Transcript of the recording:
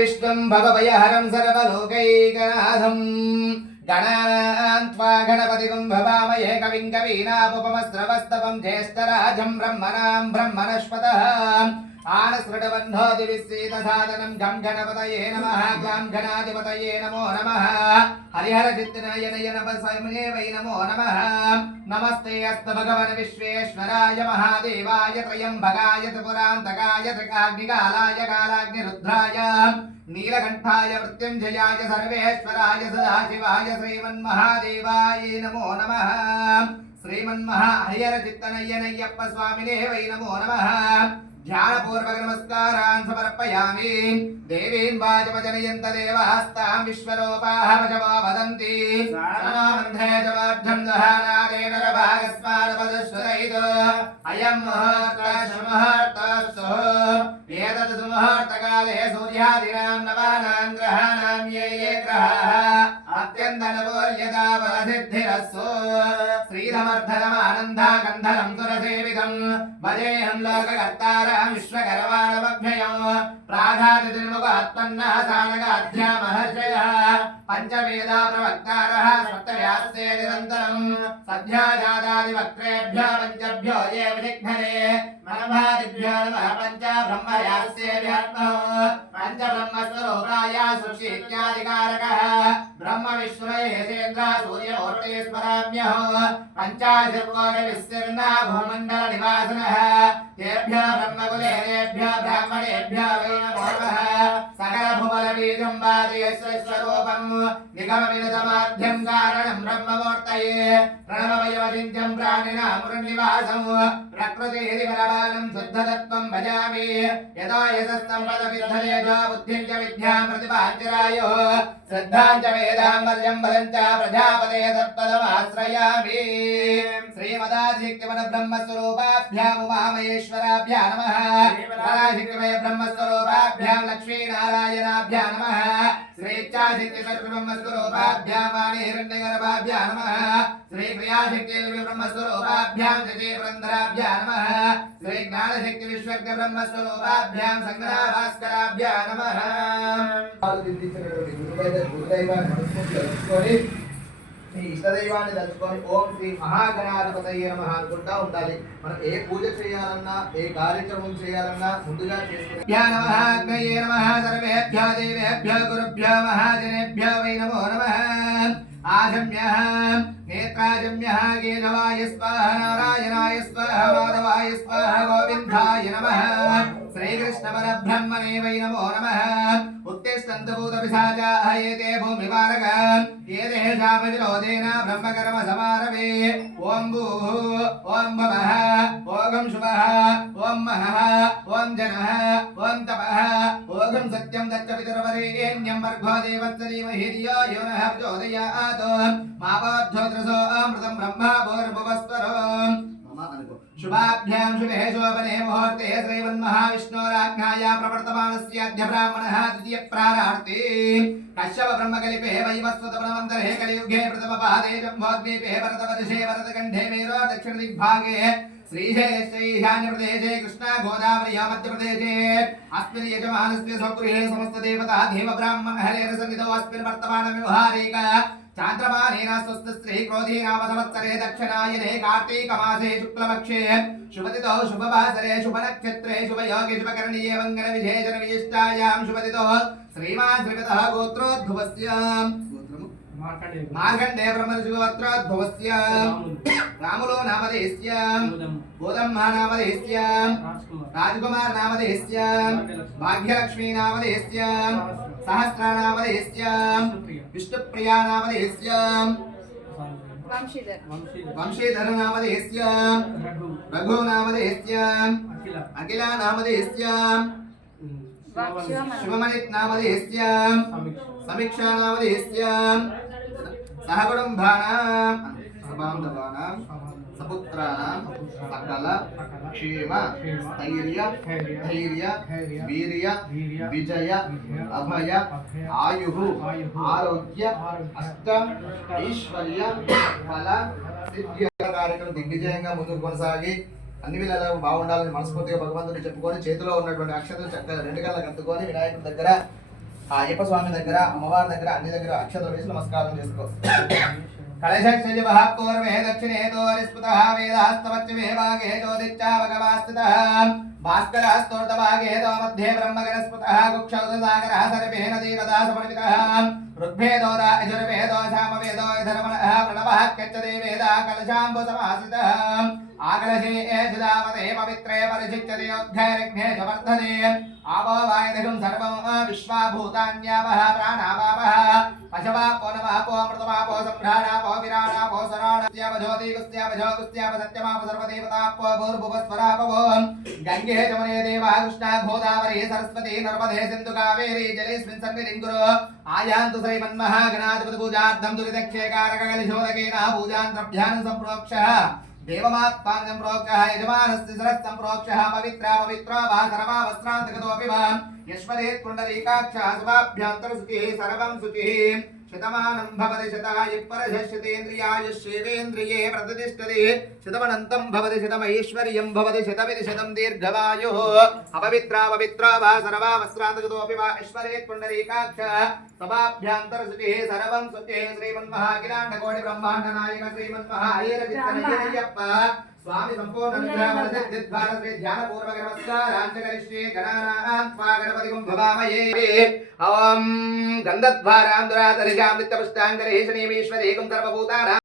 विष्णुं भवभयहरं सर्वलोकैकनाथं गणान्त्वा गणपतिं भवामहे कविं कवीनामुपमस्रवस्तवं ज्येष्ठराजं ब्रह्मणां ब्रह्मणस्पतः आनसृडबन्धोदिविश्रीतसादनं गं गणपतये नमः ग्लां गणाधिपतये नमो नमः हरिहरचित्तनयनय नमः वै नमो नमः नमस्ते अस्तु भगवन् विश्वेश्वराय महादेवाय त्र्यम्बकाय त्रिपुरान्तकाय त्रिकाग्निकालाय कालाग्निरुद्राय नीलकण्ठाय मृत्युञ्जयाय सर्वेश्वराय सदाशिवाय श्रीमन्महादेवाय नमो नमः श्रीमन्महाहरिहरचित्तनयनय्यप्प स्वामिने वै नमो नमः ध्यानपूर्वक नमस्कारान् समर्पयामि देवीं वाचमजनयन्त देवास्तां विश्वरूपाः वचमो वदन्ति सामन्धे जवाभ्यं दहानादेन रभागस्मादपदश्वरैत अयं मुहूर्तः एतत् सुमुहूर्तकाले सूर्यादीनां नवानां ग्रहाणां ये ये ग्रहाः अत्यन्तनवोर्यदावसिद्धिरस्सु श्रीधमर्थनमानन्दाकन्धनं सुरसेवितं भजेऽहं लोककर्तारं विश्वकर्माणमभ्ययं प्राघातिर्मुखात्पन्नः सानगाध्यामहर्षयः पञ्चवेदा प्रवक्तारः सप्तव्यास्ते निरन्तरं सद्याजातादिवक्त्रेभ्यो पञ्चभ्यो ये विनिघ्नरे मनभादिभ्यो नमः पञ्च ब्रह्मयास्तेभ्यो पञ्चब्रह्मस्वरूपाय सुषीत्यादिकारकः ब्रह्म विश्वमहेशेन्द्र सूर्यमूर्ते स्मराम्यः पञ्चाशत्कोटिविस्तीर्णः भूमण्डलनिवासिनः तेभ्यः ब्रह्मकुलेभ्यः ब्राह्मणेभ्यः वै नमो नमः सकलभुवलबीजं वादयस्वरूपं निगमविनतमाद्यं कारणं ब्रह्ममूर्तये प्रणवमयवचिन्त्यं प्राणिनां मुरनिवासं प्रकृतिरिवरबालं शुद्धतत्त्वं भजामि यतो यशस्तं पदविद्धये च बुद्धिं च विद्यां प्रतिभाञ्चरायो श्रद्धां च वेदां वर्यं बलं च प्रजापते तत्पदमाश्रयामि श्रीमदाधिक्यवनब्रह्मस्वरूपाभ्यां उमामहेश्वराभ्यां नमः पराधिक्यमय ब्रह्मस्वरूपाभ्यां लक्ष्मीनारायणाभ्यां नमः श्रीच्चाधिक्यसर्वब्रह्मस्वरूपाभ्यां वाणीहिरण्यगर्भाभ्यां नमः श्रीक्रियाधिक्यब्रह्मस्वरूपाभ्यां जयपुरन्दराभ्यां नमः श्रीज्ञानधिक्यविश्वज्ञब्रह्मस्वरूपाभ्यां सङ्ग्रहभास्कराभ्यां नमः మీ ఇష్టదైవాన్ని తలుచుకొని ఓం శ్రీ మహాగణాధిపతయే నమః అనుకుంటా ఉండాలి. మనం ఏ పూజ చేయాలన్నా ఏ కార్యక్రమం చేయాలన్నా ముందుగా చేసుకునే నమః అగ్నయే నమః సర్వేభ్యో దేవేభ్యో గురుభ్యో మహాజనేభ్యో వై నమో నమః ఆజమ్యః నేత్రాజమ్యః కేశవాయ స్వాహ నారాయణాయ స్వాహ మాధవాయ స్వాహ గోవిందాయ నమః శ్రీకృష్ణ పరబ్రహ్మణే వై నమో నమః उत्तिष्ठन्तु भूतपिशाचाः एते भूमिपारकाः एतेषां विरोधेन ब्रह्मकर्म समारभे ॐ भूः ॐ भवः ॐ शुभः ॐ महः ॐ जनः ॐ तपः ॐ सत्यं दच्चपितुर्वरेण्यं भर्गो देवस्य धीमहि धियो यो नः प्रचोदयात् मा पार्थोत्रसो अमृतं ब्रह्मा भूर्भुवस्वरो शुभाभ्यां शुभे शोभने मुहूर्ते श्रीमन्महाविष्णोराज्ञाय प्रवर्तमानस्याद्य ब्राह्मणः द्वितीय प्रारार्थे कश्यप ब्रह्मकलिपे वैवस्वतमनवन्तरे कलियुगे प्रथमपादे जम्बोद्वीपे भरतवर्षे भरतकण्ठे मेरो दक्षिणदिग्भागे श्रीशैलस्य ईशान्यप्रदेशे कृष्णा गोदावरी मध्यप्रदेशे अस्मिन् यजमानस्य स्वगृहे समस्तदेवता धीमब्राह्मणहरेरसन्निधौ अस्मिन् वर्तमानव्यवहारिक चान्द्रमानेन स्वस्थ स्त्री क्रोधी नाम संवत्सरे दक्षिणायने कार्तीकमासे शुक्लपक्षे शुभतिथौ शुभवासरे शुभनक्षत्रे शुभयोगे शुभकरणीये मङ्गलविशेषण विशिष्टायां शुभतिथौ श्रीमान् श्रीमतः गोत्रोद्भवस्य मार्कण्डे ब्रह्मर्षिगोत्रोद्भवस्य रामुलो नामधेयस्य गोदम्मा नामधेयस्य राजकुमार नामधेयस्य भाग्यलक्ष्मी नामधेयस्य सहस्रा नामधेयस्य विष्णुप्रिया नामधेयस्य वंशीधर नामधेयस्य रघु नामधेयस्य अखिला नामधेयस्य शिवमणित् नामधेयस्य समीक्षा नामधेयस्य सहकुटुम्बानां सबान्धवानां सपुत्राणां सकल क्षेम स्थैर्य धैर्य वीर्य विजय अभय आयुः आरोग्य अष्ट ऐश्वर्य फल सिद्धि కార్యక్రమం దిగ్విజయంగా ముందుకు కొనసాగి అన్ని వేళలా బాగుండాలని మనస్ఫూర్తిగా భగవంతుడిని చెప్పుకొని చేతిలో ఉన్నటువంటి అక్షతలు చక్కగా రెండు కళ్ళకు అద్దుకొని వినాయకుడి దగ్గర ఆ అయ్యప్ప స్వామి దగ్గర అమ్మవారి దగ్గర అన్ని దగ్గర అక్షతలు వేసి నమస్కారం చేసుకో. కలశక్షజ పూర్వే దక్షిణే దోరిస్ఫుతః వేదాస్తవచ్చమే భాగే జ్యోతిశ్చావగమాస్థితః భాస్కరస్తోర్ధభాగే దో మధ్యే బ్రహ్మగణస్ఫుతః కుక్షౌదసాగరः సర్వే నదీరదాసమన్వితः ఋగ్వేదోదా యజుర్వేదో సామవేదో యధర్మణः ప్రణవः కచ్చదే వేదా కలశాంబు సమాశ్రితः ఆకలశే యజుదామదే పవిత్రే పరిచిచ్యతే ఉద్ఘైరఘ్నే చ వర్ధతే ఆవో వాయుదగం సర్వం విశ్వాభూతాన్యావః ప్రాణావావః పశవాపో నవాపో అమృతమాపో సంభ్రాణాపో విరాణాపో సరాణస్యావజ్యోతిగుస్త్యావజోగుస్త్యావ సత్యమాపో సర్వదేవతాపో భూర్భువస్వరాపవో గంగే జమునే దేవా కృష్ణా గోదావరి సరస్వతి నర్మదే సింధు కావేరీ జలేస్మిన్ సన్నిధింకురు ఆయాంతు శ్రీమన్మహాగణాధిపతి పూజార్థం దురిదక్షేకారకలిశోదకేన పూజాంతర్భ్యానం సంప్రోక్షః దేవమాత్మానం ప్రోక్షః యజమానస్య సరస్సం ప్రోక్షః పవిత్రా పవిత్రో వా సర్వా వస్త్రాంతగతోపి వా యశ్వరేత్ పుండరీకాక్షः శుభాభ్యంతర శుచిః సర్వం శుచిః శతమానం భవతి శతాయ పరశస్యతేంద్రియాయుష్యేవేంద్రియే ప్రతిష్టతి శతమనంతం భవతి శతమైశ్వర్యం భవతి శతమితి శతం దీర్ఘవాయుః అపవిత్రా పవిత్రో వా సర్వా వస్త్రాంతగతోపి వా యశ్వరేత్ పుండరీకాక్షः శుభాభ్యంతర శుచిః సర్వం శుచిః శ్రీమన్మహాఖిలాండకోటి బ్రహ్మాండ నాయక శ్రీమన్మహాయ్యప్ప స్వామి సంపూర్ణ అనుగ్రహ శ్రీ ధ్యాన పూర్వక నమస్కారాంచ కరిష్యే గణానాం త్వా గణపతిం భవామయే ఓం గంధద్వారాం దురాధరిషాం నిత్యపుష్టాంగరేషణీమీశ్వరేకం సర్వభూతానాం